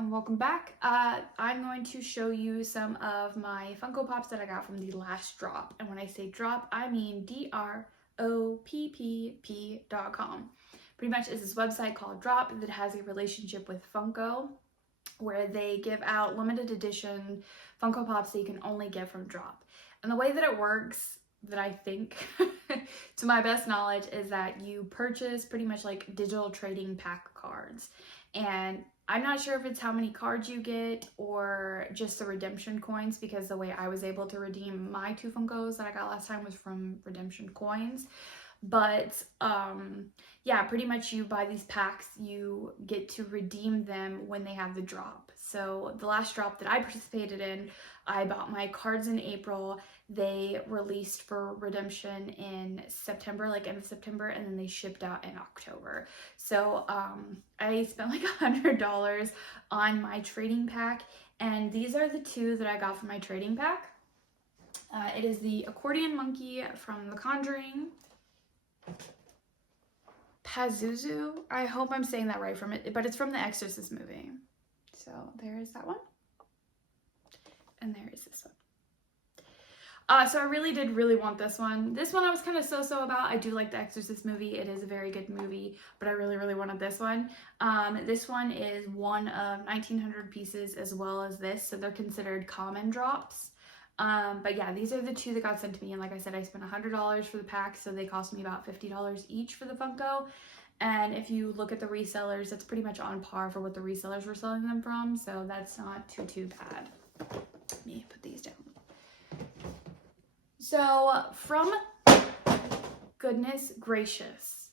welcome back. I'm going to show you some of my Funko Pops that I got from the last drop. And when I say drop, I mean Droppp.com. Pretty much is this website called Droppp that has a relationship with Funko, where they give out limited edition Funko Pops that you can only get from Droppp. And the way that it works, that I think, to my best knowledge, is that you purchase pretty much like digital trading pack cards. And I'm not sure if it's how many cards you get or just the redemption coins, because the way I was able to redeem my two Funkos that I got last time was from redemption coins. But yeah, pretty much you buy these packs, you get to redeem them when they have the drop. So the last drop that I participated in, I bought my cards in April. They released for redemption in September, like end of September, and then they shipped out in October. So I spent like $100 on my trading pack, and these are the two that I got from my trading pack. It is the accordion monkey from The Conjuring, Pazuzu. I hope I'm saying that right from it, but it's from the Exorcist movie. So there is that one. And there is this one. So I really did want this one. This one I was kind of so-so about. I do like the Exorcist movie. It is a very good movie, but I really wanted this one. This one is one of 1,900 pieces as well as this, so they're considered common drops. But yeah, these are the two that got sent to me, and like I said, I spent $100 for the pack, so they cost me about $50 each for the Funko. And if you look at the resellers, it's pretty much on par for what the resellers were selling them from, so that's not too bad. Let me put these down. So from goodness gracious,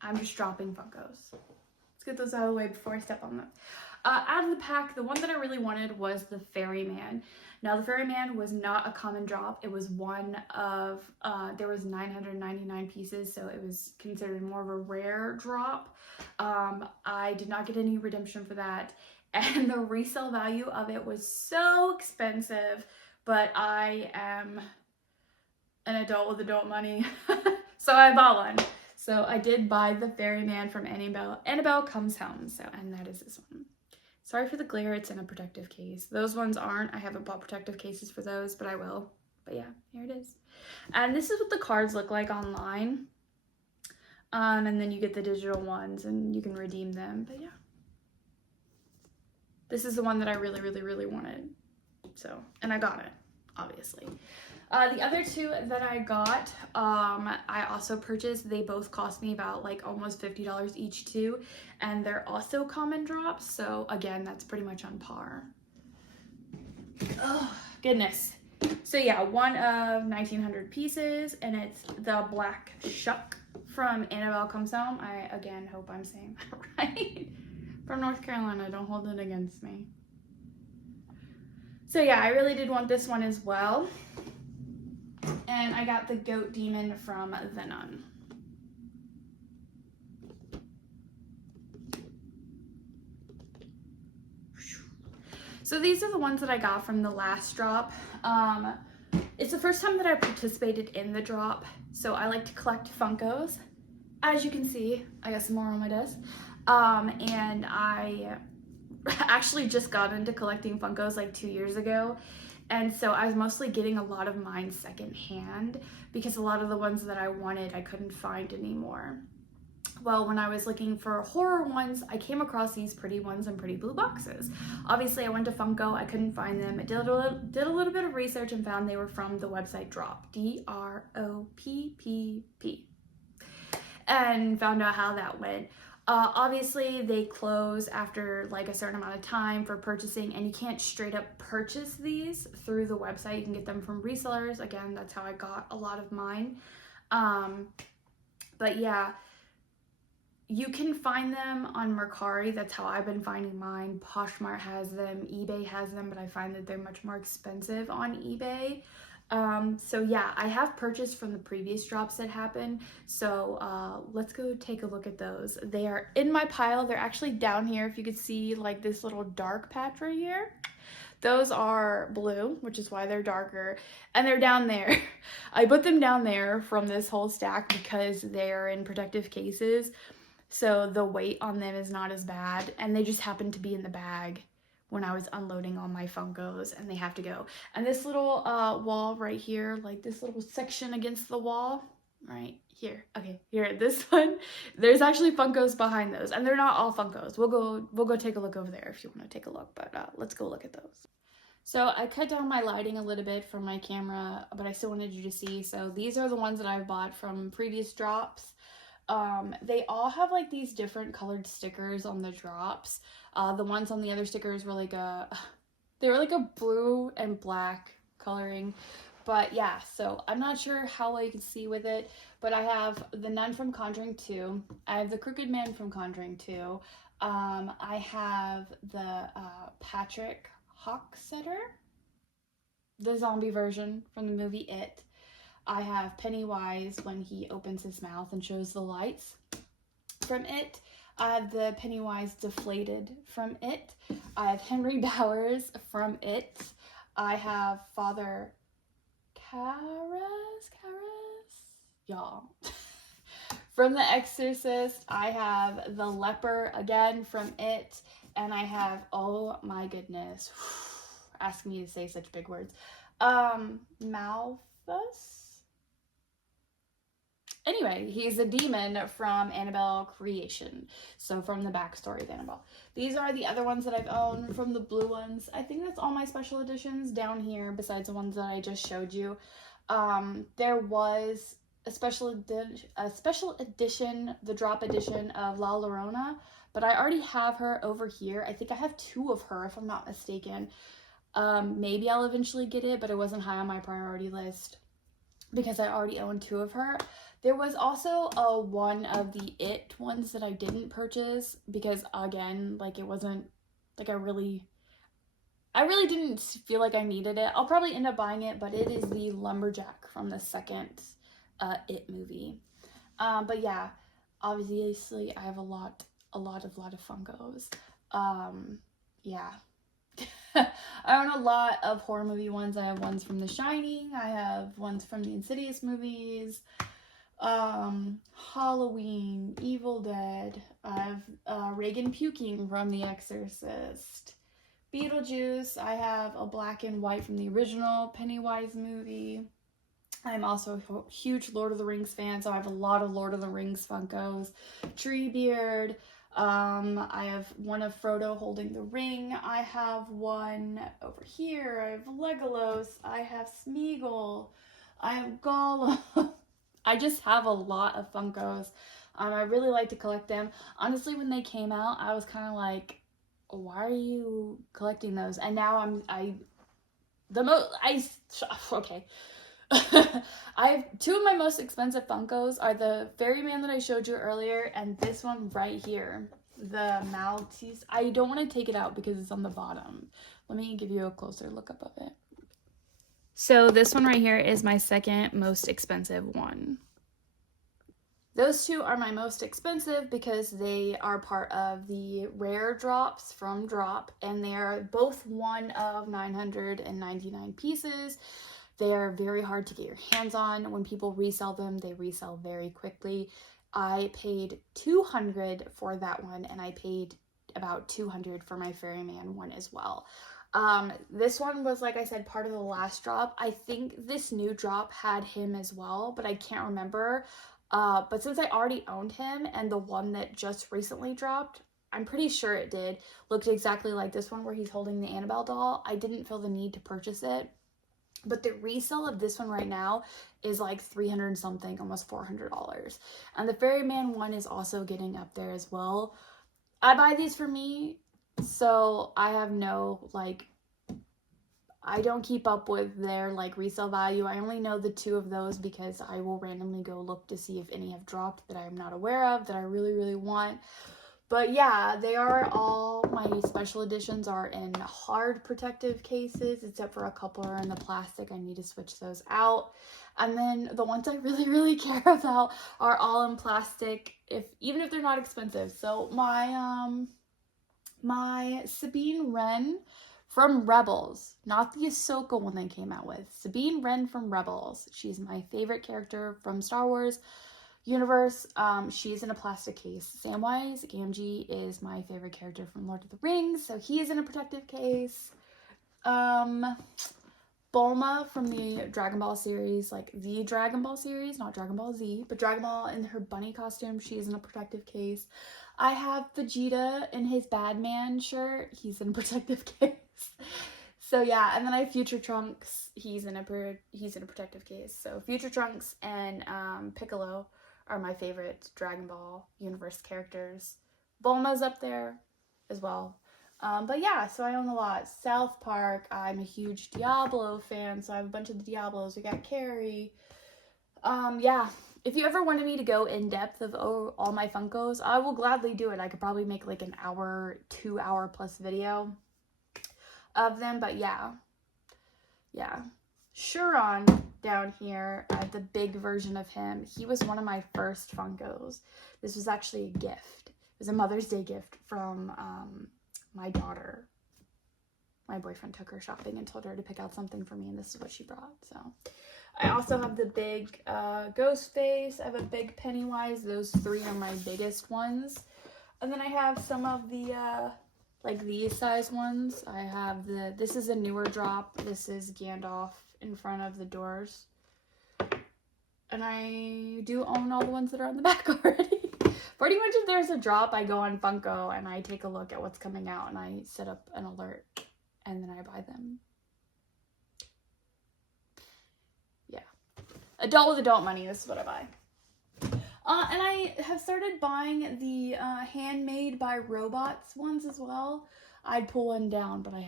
I'm just dropping Funkos. Let's get those out of the way before I step on them. Out of the pack, the one that I really wanted was the Ferryman. Now, the Ferryman was not a common drop. It was one of, there was 999 pieces, so it was considered more of a rare drop. I did not get any redemption for that, and the resale value of it was so expensive, but I am an adult with adult money, so I bought one. So I did buy the Ferryman from Annabelle Comes Home, so, and that is this one. Sorry for the glare, it's in a protective case. Those ones aren't. I haven't bought protective cases for those, but I will. But yeah, here it is. And this is what the cards look like online. And then you get the digital ones and you can redeem them, but yeah. This is the one that I really wanted. So, and I got it, obviously. The other two that I got, I also purchased. They both cost me about like almost $50 each too, and they're also common drops, so again, that's pretty much on par. Oh, goodness. So yeah, one of 1,900 pieces, and it's the Black Shuck from Annabelle Comes Home. I, again, hope I'm saying that right. From North Carolina, don't hold it against me. So yeah, I really did want this one as well. And I got the Goat Demon from The Nun. So these are the ones that I got from the last drop. It's the first time that I participated in the drop, so I like to collect Funkos. As you can see, I got some more on my desk. And I actually just got into collecting Funkos like 2 years ago. And so I was mostly getting a lot of mine secondhand because a lot of the ones that I wanted, I couldn't find anymore. Well, when I was looking for horror ones, I came across these pretty ones in pretty blue boxes. Obviously, I went to Funko, I couldn't find them. I did a little bit of research and found they were from the website Droppp, D-R-O-P-P-P, and found out how that went. Obviously, they close after like a certain amount of time for purchasing, and you can't straight up purchase these through the website. You can get them from resellers. Again, that's how I got a lot of mine. But yeah, you can find them on Mercari. That's how I've been finding mine. Poshmark has them, eBay has them, but I find that they're much more expensive on eBay. So yeah, I have purchased from the previous drops that happened. So let's go take a look at those. They are in my pile. They're actually down here. If you could see like this little dark patch right here. Those are blue, which is why they're darker, and they're down there. I put them down there from this whole stack because they're in protective cases. So the weight on them is not as bad, and they just happen to be in the bag. when I was unloading all my Funkos and they have to go. And this little wall right here, like this little section against the wall, right here. Okay, here, this one, there's actually Funkos behind those, and they're not all Funkos. We'll go take a look over there if you want to take a look, but let's go look at those. So I cut down my lighting a little bit from my camera, but I still wanted you to see. So these are the ones that I've bought from previous drops. They all have like these different colored stickers on the drops. The ones on the other stickers were like they were like a blue and black coloring. But yeah, so I'm not sure how well you can see with it, but I have the Nun from Conjuring 2. I have the Crooked Man from Conjuring 2. I have the Patrick Hocksetter, the zombie version from the movie It. I have Pennywise when he opens his mouth and shows the lights from It. I have the Pennywise deflated from It. I have Henry Bowers from It. I have Father Karras, y'all. From The Exorcist, I have the leper again from It. And I have, oh my goodness, ask me to say such big words, Malthus? Anyway, he's a demon from Annabelle Creation. So from the backstory of Annabelle. These are the other ones that I've owned from the blue ones. I think that's all my special editions down here besides the ones that I just showed you. There was a special edition, the drop edition of La Llorona, but I already have her over here. I think I have 2 of her if I'm not mistaken. Maybe I'll eventually get it, but it wasn't high on my priority list because I already own 2 of her. There was also one of the It ones that I didn't purchase because, again, like it wasn't, like I really didn't feel like I needed it. I'll probably end up buying it, but it is the Lumberjack from the second It movie. But yeah, obviously I have a lot of Funkos. Yeah. I own a lot of horror movie ones. I have ones from The Shining. I have ones from the Insidious movies. Halloween, Evil Dead. I have Reagan puking from The Exorcist. Beetlejuice. I have a black and white from the original Pennywise movie. I'm also a huge Lord of the Rings fan, so I have a lot of Lord of the Rings Funkos. Treebeard. I have one of Frodo holding the ring. I have one over here. I have Legolas. I have Smeagol. I have Gollum. I just have a lot of Funkos. I really like to collect them. Honestly, when they came out, I was kind of like, why are you collecting those? And now okay. I have 2 of my most expensive Funkos are the Ferryman that I showed you earlier and this one right here, the Maltese. I don't want to take it out because it's on the bottom. Let me give you a closer look up of it. So this one right here is my second most expensive one. Those 2 are my most expensive because they are part of the rare drops from Droppp, and they are both one of 999 pieces. They are very hard to get your hands on. When people resell them, they resell very quickly. I paid $200 for that one, and I paid about $200 for my Ferryman one as well. This one was, like I said, part of the last drop. I think this new drop had him as well, but I can't remember. But since I already owned him and the one that just recently dropped, I'm pretty sure it did, looked exactly like this one where he's holding the Annabelle doll. I didn't feel the need to purchase it. But the resale of this one right now is like $300 and something, almost $400. And the Ferryman one is also getting up there as well. I buy these for me, so I have no, like, I don't keep up with their, like, resale value. I only know the 2 of those because I will randomly go look to see if any have dropped that I'm not aware of, that I really, really want. But yeah, they are all, my special editions are in hard protective cases, except for a couple are in the plastic. I need to switch those out. And then the ones I really, really care about are all in plastic, even if they're not expensive. So my Sabine Wren from Rebels, not the Ahsoka one they came out with. Sabine Wren from Rebels. She's my favorite character from Star Wars. universe, she's in a plastic case. Samwise Gamgee is my favorite character from Lord of the Rings, so he is in a protective case. Bulma from the Dragon Ball series, like the Dragon Ball series, not Dragon Ball Z, but Dragon Ball in her bunny costume, she's in a protective case. I have Vegeta in his Badman shirt, he's in a protective case. So yeah, and then I have Future Trunks, he's in a protective case. So Future Trunks and Piccolo are my favorite Dragon Ball universe characters. Bulma's up there as well. But yeah, so I own a lot. South Park, I'm a huge Diablo fan, so I have a bunch of the Diablos. We got Carrie. Yeah, if you ever wanted me to go in depth of all my Funkos, I will gladly do it. I could probably make like an hour, 2 hour plus video of them, but yeah. Shuron down here, I have the big version of him. He was one of my first Funkos. This was actually a gift. It was a Mother's Day gift from, my daughter. My boyfriend took her shopping and told her to pick out something for me, and this is what she brought. So I also have the big Ghostface. I have a big Pennywise. Those 3 are my biggest ones. And then I have some of the like these size ones. I have this is a newer drop. This is Gandalf in front of the doors. And I do own all the ones that are on the back already. Pretty much if there's a drop, I go on Funko and I take a look at what's coming out and I set up an alert and then I buy them. Yeah. Adult with adult money, this is what I buy. And I have started buying the handmade by robots ones as well. I'd pull one down, but I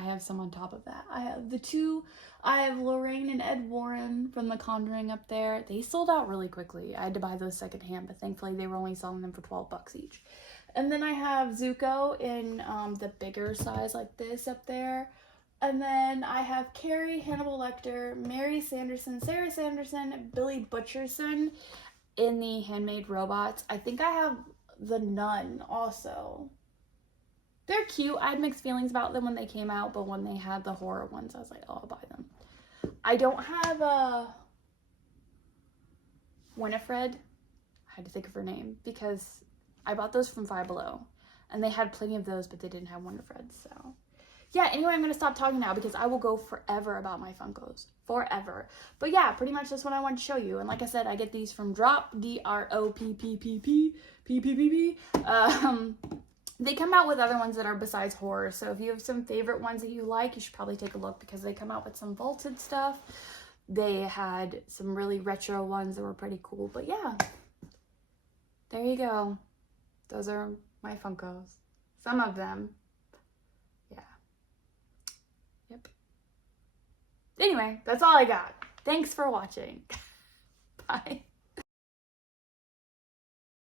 have some on top of that. I have the 2. I have Lorraine and Ed Warren from The Conjuring up there. They sold out really quickly. I had to buy those secondhand, but thankfully they were only selling them for $12 each. And then I have Zuko in the bigger size like this up there. And then I have Carrie, Hannibal Lecter, Mary Sanderson, Sarah Sanderson, Billy Butcherson in the handmade robots. I think I have the Nun also. They're cute. I had mixed feelings about them when they came out, but when they had the horror ones, I was like, oh, I'll buy them. I don't have a Winifred. I had to think of her name because I bought those from Five Below, and they had plenty of those, but they didn't have Winifred, so. Yeah, anyway, I'm going to stop talking now because I will go forever about my Funkos. Forever. But yeah, pretty much that's what I wanted to show you. And like I said, I get these from Droppp, D-R-O-P-P-P-P-P-P-P. They come out with other ones that are besides horror. So if you have some favorite ones that you like, you should probably take a look because they come out with some vaulted stuff. They had some really retro ones that were pretty cool. But yeah, there you go. Those are my Funkos. Some of them. Yep. Anyway, that's all I got. Thanks for watching. Bye.